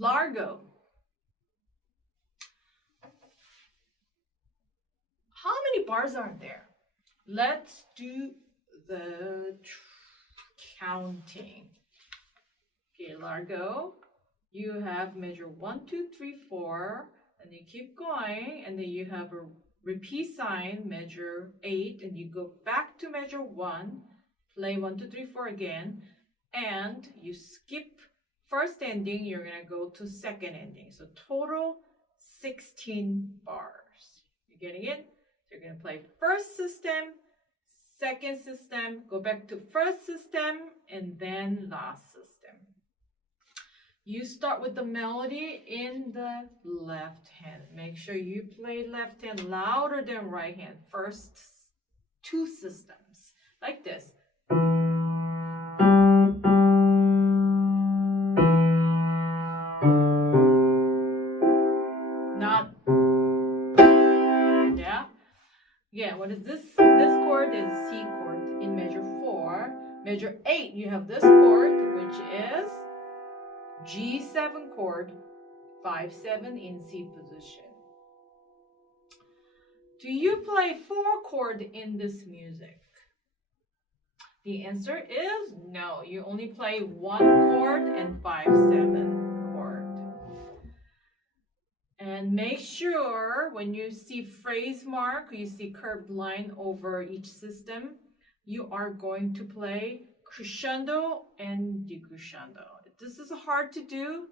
Largo. How many bars are there? Let's do the counting. Okay, Largo, you have measure 1, 2, 3, 4, and you keep going, and then you have a repeat sign, measure 8, and you go back to measure 1, play 1, 2, 3, 4 again, and you skip first ending, you're gonna go to second ending. So total 16 bars. You getting it? So you're gonna play first system, second system, go back to first system, and then last system. You start with the melody in the left hand. Make sure you play left hand louder than right hand. First two systems, like this. Not, yeah? Yeah, what is this? This chord is C chord in measure 4. Measure 8, you have this chord, which is G7 chord, 5-7 in C position. Do you play 4 chord in this music? The answer is no. You only play 1 chord and 5-7 chord. And make sure when you see phrase mark, you see curved line over each system, you are going to play crescendo and decrescendo. This is hard to do.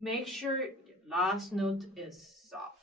Make sure your last note is soft.